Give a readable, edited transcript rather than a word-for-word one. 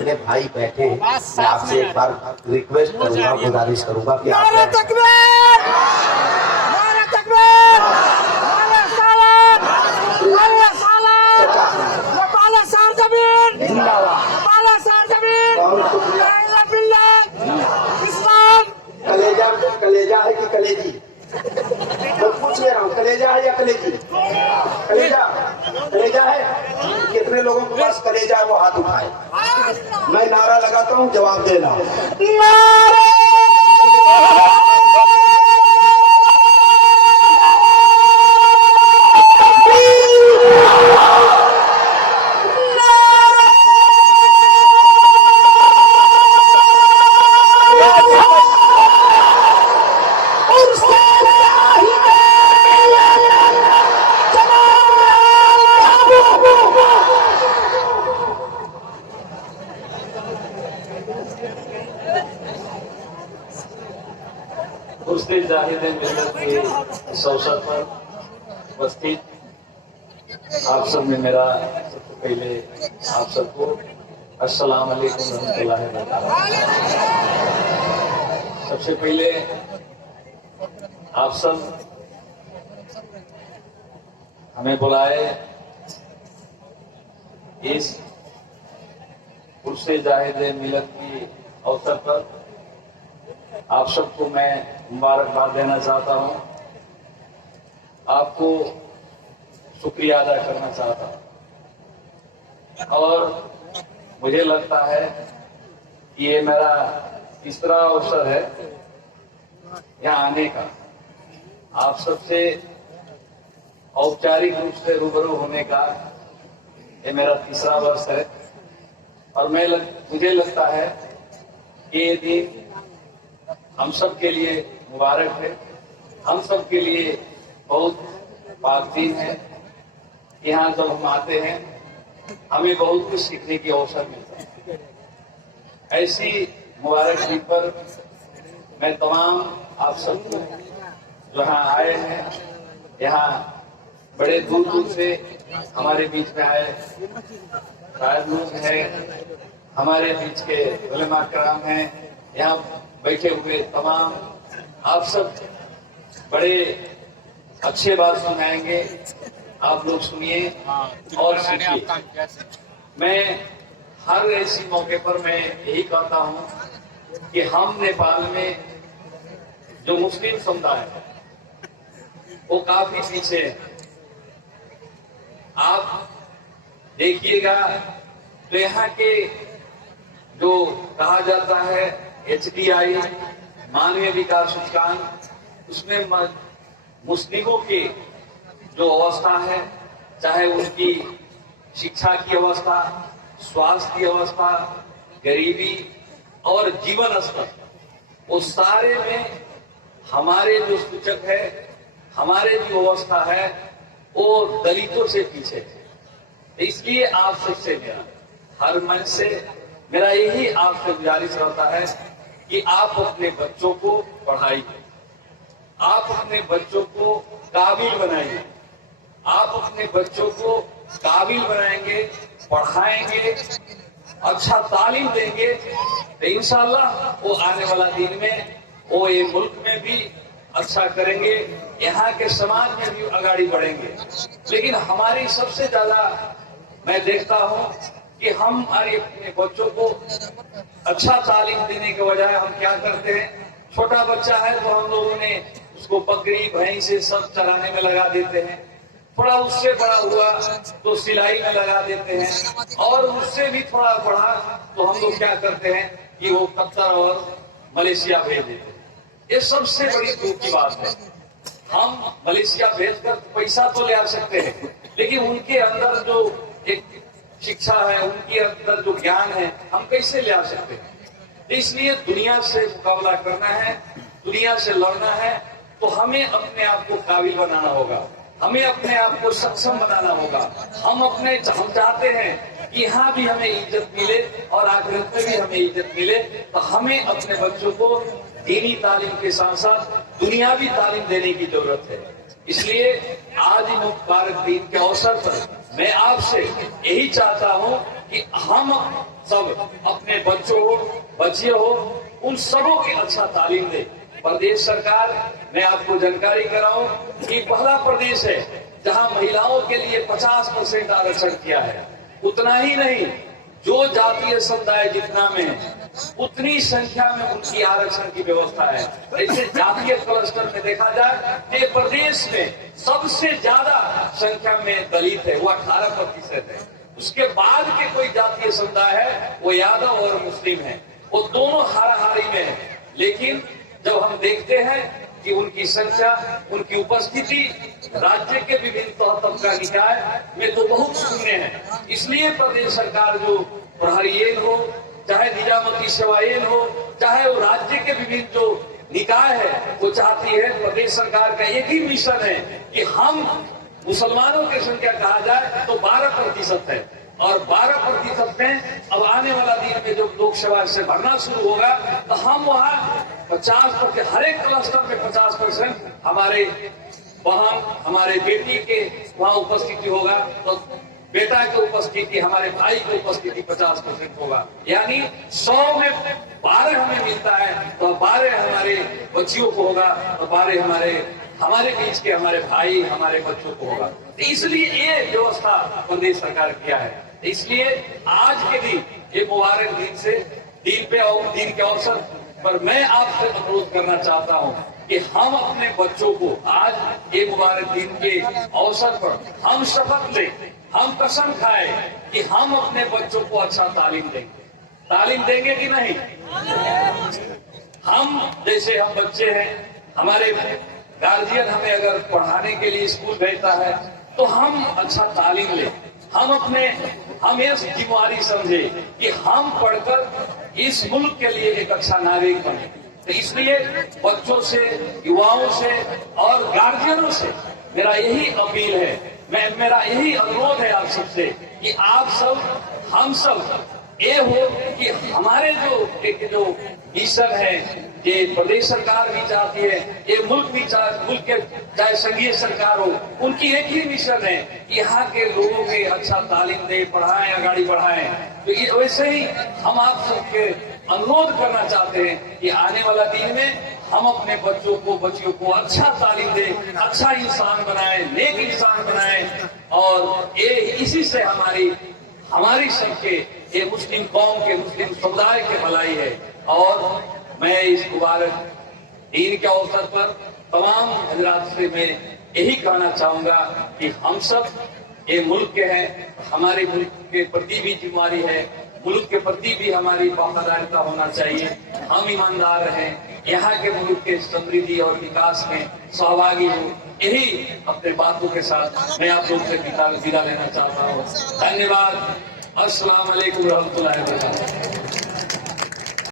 इतने भाई बैठे, मैं आपसे एक बार रिक्वेस्ट करूंगा, गुजारिश करूंगा कि आप कलेजा कलेजा है कि कलेजी? मैं पूछ ले रहा हूँ, कलेजा है या कलेजी? कलेजा कलेजा है। कितने लोगों के पास कलेजा है वो हाथ उठाए। मैं नारा लगाता हूँ, जवाब देना। उसके जाहिद मिल्लत के इस अवसर पर उपस्थित आप सब ने मेरा सबसे पहले आप सबको अस्सलाम वालेकुम रहमतुल्लाहि व बरकातहू। सबसे पहले आप सब हमें बुलाए इस उससे जाहिद मिल्लत की अवसर पर आप सबको मैं मुबारकबाद देना चाहता हूं, आपको शुक्रिया अदा करना चाहता हूं। और मुझे लगता है कि ये मेरा तीसरा अवसर है यहाँ आने का, आप सबसे औपचारिक रूप से रूबरू होने का। ये मेरा तीसरा वर्ष है और मुझे लगता है कि ये दिन हम सब के लिए मुबारक है, हम सब के लिए बहुत पाक दिन है। यहाँ जब हम आते हैं हमें बहुत कुछ सीखने की अवसर मिलता है। ऐसी मुबारक दिन पर मैं तमाम आप सबको जो यहाँ आए हैं, यहाँ बड़े दूर दूर से हमारे बीच में आए शायद लोग हैं, हमारे बीच के उलमा कराम हैं, यहाँ बैठे हुए तमाम आप सब बड़े अच्छे बात सुनाएंगे, आप लोग सुनिए और सीखिए। मैं हर ऐसी मौके पर मैं यही कहता हूँ कि हम नेपाल में जो मुस्लिम समुदाय है वो काफी पीछे है। आप देखिएगा तो यहाँ के जो कहा जाता है HDI मानवीय विकास सूचकांक, उसमें मुस्लिमों की जो अवस्था है, चाहे उनकी शिक्षा की अवस्था, स्वास्थ्य की अवस्था, गरीबी और जीवन स्तर, वो सारे में हमारे जो सूचक है, हमारे जो अवस्था है वो दलितों से पीछे है। इसलिए आप सबसे मेरा हर मन से मेरा यही आपसे गुजारिश रहता है कि आप अपने बच्चों को पढ़ाइए, आप अपने बच्चों को काबिल बनाइए। आप अपने बच्चों को काबिल बनाएंगे, पढ़ाएंगे, अच्छा तालीम देंगे तो इंशाअल्लाह वो आने वाला दिन में वो ये मुल्क में भी अच्छा करेंगे, यहाँ के समाज में भी आगे बढ़ेंगे। लेकिन हमारी सबसे ज्यादा मैं देखता हूँ कि हम हमारे अपने बच्चों को अच्छा तालीम देने के बजाय हम क्या करते हैं, छोटा बच्चा है तो हम लोगों ने उसको बकरी भैंस से सब चराने में लगा देते हैं, थोड़ा उससे बड़ा हुआ तो सिलाई में लगा देते हैं, और उससे भी थोड़ा बड़ा तो हम लोग क्या करते हैं कि वो कतर और मलेशिया भेज देते हैं। ये सबसे बड़ी दुख की बात है। हम मलेशिया भेजकर पैसा तो ले आ सकते हैं, लेकिन उनके अंदर जो एक शिक्षा है, उनके अंदर जो ज्ञान है, हम कैसे ले आ सकते हैं? इसलिए दुनिया से मुकाबला करना है, दुनिया से लड़ना है तो हमें अपने आप को काबिल बनाना होगा, हमें अपने आप को सक्षम बनाना होगा। हम चाहते हैं कि यहाँ भी हमें इज्जत मिले और आखिरत में भी हमें इज्जत मिले, तो हमें अपने बच्चों को दीनी तालीम के साथ साथ दुनियावी तालीम देने की जरूरत है। इसलिए आज मुबारक दिन के अवसर पर मैं आपसे यही चाहता हूँ कि हम सब अपने बच्चों हो, बच्चियों हो, उन सबों की अच्छा तालीम दे। प्रदेश सरकार, मैं आपको जानकारी कराऊं कि पहला प्रदेश है जहां महिलाओं के लिए 50% आरक्षण किया है। उतना ही नहीं, जो जातीय समुदाय जितना में है, उतनी संख्या में उनकी आरक्षण की व्यवस्था है। ऐसे जातीय क्लस्टर में देखा जाए कि प्रदेश में सबसे ज्यादा संख्या में दलित है, वो 18% है। उसके बाद के कोई जातीय समुदाय है वो यादव और मुस्लिम है, वो दोनों हाराहारी में है। लेकिन जब हम देखते हैं कि उनकी संख्या, उनकी उपस्थिति राज्य के विभिन्न तबका निकाय में तो बहुत शून्य है। इसलिए प्रदेश सरकार जो प्रहरीयन हो, चाहे निजामती सेवाएं हो, चाहे वो राज्य के विभिन्न जो निकाय है, वो चाहती है, प्रदेश सरकार का एक ही मिशन है कि हम मुसलमानों की संख्या कहा जाए तो 12% है, और 12% में अब आने वाला दिन में जब लोकसभा से भरना शुरू होगा तो हम वहाँ 50%, हर एक क्लस्टर में 50% हमारे बहन, हमारे बेटी के वहाँ उपस्थिति होगा, तो बेटा की उपस्थिति, हमारे भाई की उपस्थिति 50% होगा। यानी 100 में 12 हमें मिलता है तो 12 हमारे बच्चियों को होगा, तो 12 हमारे बीच के हमारे भाई, हमारे बच्चों को होगा। तो इसलिए ये व्यवस्था प्रदेश सरकार किया है। इसलिए आज के दिन, ये मुबारक दिन से दिन के अवसर पर मैं आपसे अनुरोध करना चाहता हूँ कि हम अपने बच्चों को आज ये मुबारक दिन के अवसर पर हम शपथ लें, हम कसम खाए कि हम अपने बच्चों को अच्छा तालीम देंगे। तालीम देंगे कि नहीं? हम जैसे हम बच्चे हैं, हमारे गार्जियन हमें अगर पढ़ाने के लिए स्कूल भेजता है तो हम अच्छा तालीम लें। हम ये जिम्मेवारी समझे कि हम पढ़कर इस मुल्क के लिए एक अच्छा नागरिक बने। तो इसलिए बच्चों से, युवाओं से और गार्जियनों से मेरा यही अपील है, मेरा यही अनुरोध है आप सबसे कि आप सब, हम सब ये हो कि हमारे जो मिशन है, ये प्रदेश सरकार भी चाहती है, ये मुल्क के चाहे संघीय सरकार हो, उनकी एक ही मिशन है कि यहाँ के लोगों के अच्छा तालीम दे, पढ़ाएं, आगे बढ़ाएं। तो वैसे ही हम आप सबके अनुरोध करना चाहते हैं कि आने वाला दिन में हम अपने बच्चों को, बच्चियों को अच्छा तालीम दें, अच्छा इंसान बनाएं, नेक इंसान बनाएं, और ये इसी से हमारी सबके, ये मुस्लिम कौम के, मुस्लिम समुदाय के भलाई है। और मैं इस मुबारक दिन के अवसर पर तमाम हजरात से मैं यही कहना चाहूंगा कि हम सब ये मुल्क के हैं, हमारे मुल्क के प्रति भी जिम्मेदारी है, मुल्क के प्रति भी हमारी वफादारिता होना चाहिए। हम ईमानदार रहें, यहाँ के मुल्क के समृद्धि और विकास में सहभागी हो। यही अपने बातों के साथ मैं आप लोग से विदा लेना चाहता हूँ। धन्यवाद। अस्सलाम वालेकुम रहमतुल्लाहि व बरकातहू।